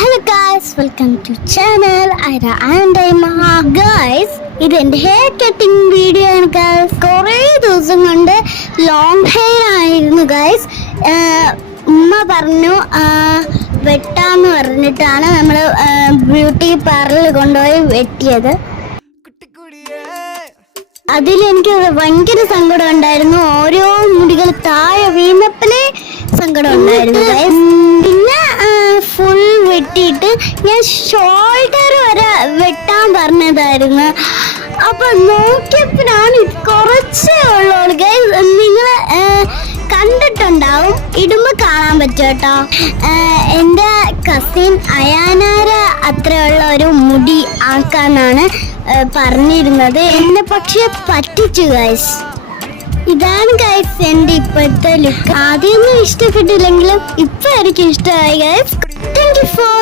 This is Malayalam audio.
Hello guys, welcome to channel Aira and Aima. Guys, ഇത് എൻ്റെ ഹെയർ കട്ടിങ് വീഡിയോ ആണ് ഗായ്സ്. കുറേ ദിവസം കൊണ്ട് ലോങ് ഹെയർ ആയിരുന്നു ഗായ്സ്. ഉമ്മ പറഞ്ഞു വെട്ടാന്ന് പറഞ്ഞിട്ടാണ് നമ്മൾ ബ്യൂട്ടി പാർലറിൽ കൊണ്ടുപോയി വെട്ടിയത്. അതിലെനിക്ക് ഭയങ്കര സങ്കടം ഉണ്ടായിരുന്നു. ഓരോ മുടികൾ താഴെ വീണപ്പോഴേ സങ്കടം ഉണ്ടായിരുന്നു ഗായ്സ്. പിന്നെ ഫുൾ വെട്ടിയിട്ട് ഞാൻ ഷോൾഡർ വരെ വെട്ടാൻ പറഞ്ഞതായിരുന്നു. അപ്പൊ നോക്കിയപ്പോഴാണ് കുറച്ചേ ഉള്ളൂ ഗൈസ്. നിങ്ങൾ കണ്ടിട്ടുണ്ടാവും, ഇടുമ്പോൾ കാണാൻ പറ്റും കേട്ടോ. എൻ്റെ കസിൻ അയാനാര അത്രയുള്ള ഒരു മുടി ആക്കാനാണ് പറഞ്ഞിരുന്നത്. എന്നെ പക്ഷെ പറ്റിച്ചു ഗൈസ്. ഇതാണ് ഗൈസ് എൻ്റെ ഇപ്പോഴത്തെ ലുക്ക്. ആദ്യമൊന്നും ഇഷ്ടപ്പെട്ടില്ലെങ്കിലും ഇപ്പൊ എനിക്ക് ഇഷ്ടമായി ഗൈസ്. Thank you for